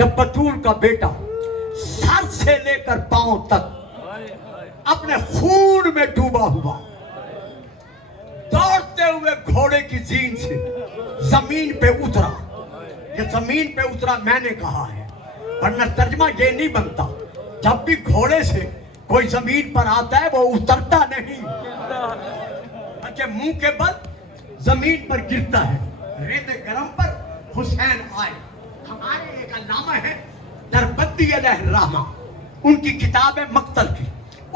जब बतूल का बेटा सर से लेकर पांव तक अपने खून में डूबा हुआ दौड़ते हुए घोड़े की जीन से जमीन पे उतरा, ये जमीन पे उतरा मैंने कहा है, वरना तर्जमा ये नहीं बनता। जब भी घोड़े से कोई जमीन पर आता है वो उतरता नहीं, बल्कि मुंह के बल जमीन पर गिरता है। रेत गरम पर हुसैन आए। हमारे एक अल्लामा है दरबंदी अलैहिर्रहमा, उनकी किताब है मक्तल की,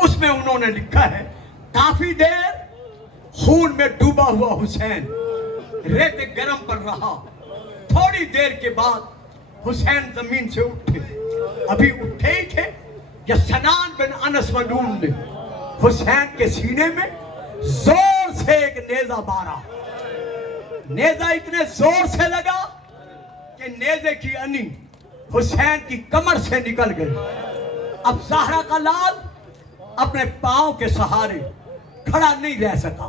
उसमें उन्होंने लिखा है काफी देर खून में डूबा हुआ हुसैन रेत गरम पर रहा। थोड़ी देर के बाद हुसैन जमीन से उठे। अभी उठे ही थे कि सनान बिन अनस मलून ने हुसैन के सीने में जोर से एक नेजा मारा। नेजा इतने जोर से लगा कि नेजे की अनी हुसैन की कमर से निकल गई। अब ज़हरा का लाल अपने पांव के सहारे खड़ा नहीं रह सका।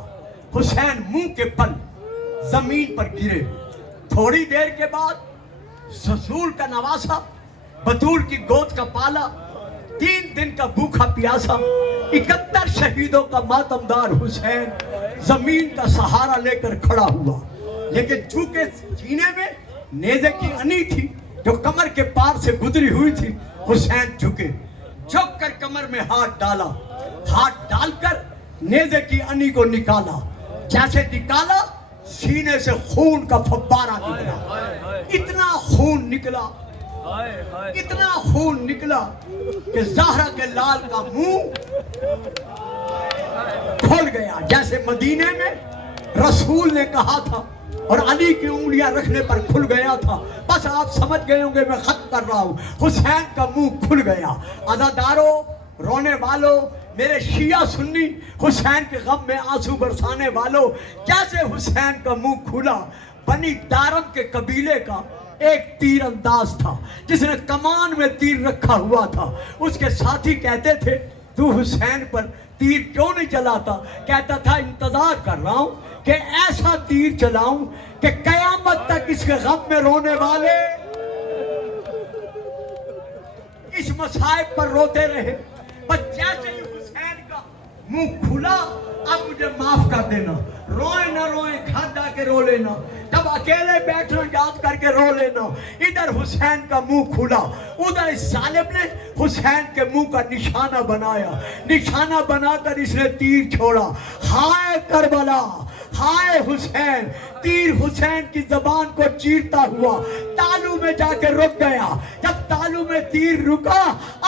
हुसैन मुंह के बल जमीन पर गिरे। थोड़ी देर के बाद ससुर का नवासा, बतूल की गोद का पाला, 3 दिन का भूखा प्यासा, 71 शहीदों का मातमदार हुसैन जमीन का सहारा लेकर खड़ा हुआ। लेकिन चूंकि सीने में नेज़े की अनी थी जो कमर के पार से गुजरी हुई थी, हुसैन झुके, झुक कर कमर में हाथ डाला, हाथ डालकर नेज़े की अनी को निकाला। जैसे निकाला सीने से खून का फव्वारा निकला। इतना खून निकला, इतना खून निकला कि ज़हरा के लाल का मुंह खुल गया, जैसे मदीने में रसूल ने कहा था और अली की उंगलियां रखने पर खुल गया था। बस आप समझ गए होंगे मैं खत्म कर रहा हूं। हुसैन का मुंह खुल गया। अज़ादारों, रोने वालों, मेरे शिया सुन्नी हुसैन के गम में आंसू बरसाने वालों, कैसे हुसैन का मुंह खुला। बनी दारम के कबीले का एक तीर अंदाज था जिसने कमान में तीर रखा हुआ था। उसके साथी कहते थे तू हुसैन पर तीर क्यों नहीं चलाता? कहता था इंतजार कर रहा हूं कि ऐसा तीर चलाऊं कि कयामत तक इसके गम में रोने वाले इस मसाइब पर रोते रहे। बस जैसे ही हुसैन का मुंह खुला, अब मुझे माफ कर देना, रोए ना रोए घर जाके रो लेना, जब अकेले बैठना याद करके रो लेना। इधर हुसैन का मुंह खुला, उधर इस जालिम ने हुसैन के मुंह का निशाना बनाया। निशाना बनाकर इसने तीर छोड़ा। हाय करबला, हाय हुसैन। तीर हुसैन की जबान को चीरता हुआ तालू में जाकर रुक गया। जब तालू में तीर रुका,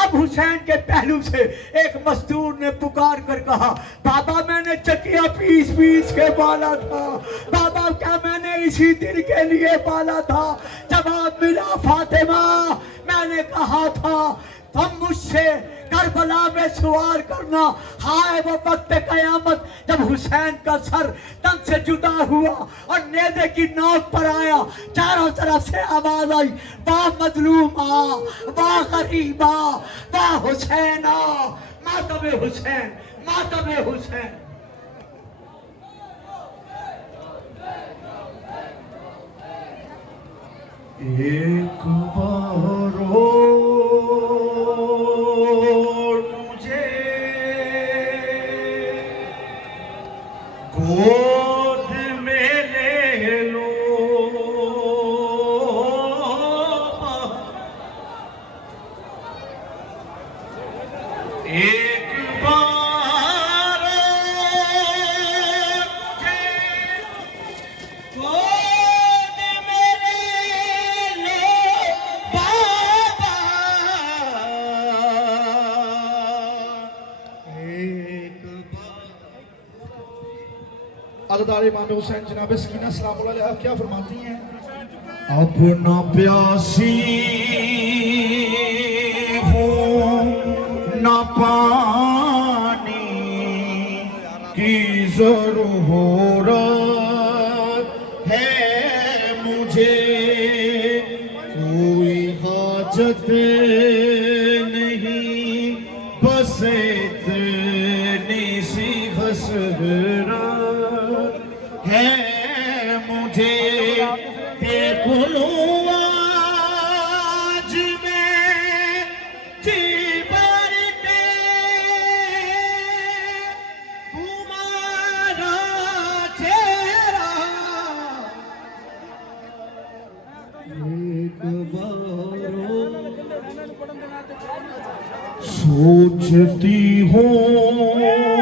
अब हुसैन के पहलू से एक मजदूर ने पुकार कर कहा, बाबा मैंने चकिया पीस पीस के पाला था। बाबा क्या मैंने इसी दिन के लिए पाला था? जवाब मिला फातिमा, मैंने कहा था तुम मुझसे करबला में सवार करना। हाय वो वक्त कयामत जब हुसैन का सर तन से जुदा हुआ और नेज़े की नोक पर आया। चारों तरफ से आवाज आई, वाह मजलूमा, वाह गरीबा, वाह हुसैना, मातम हुसैन, मातम हुसैन। एक बार गोद में ले लो, एक बार गोद में ले लो बाबा, एक अज़ादार इमाम हुसैन जनाब सकीना सलाम अलैहा क्या फरमाती हैं? अपना प्यासी हूँ न पानी की ज़रूरत है मुझे, कोई हाजत नहीं बस इतनी सी हसरत है मुझे। देखो आज سوچتی ہوں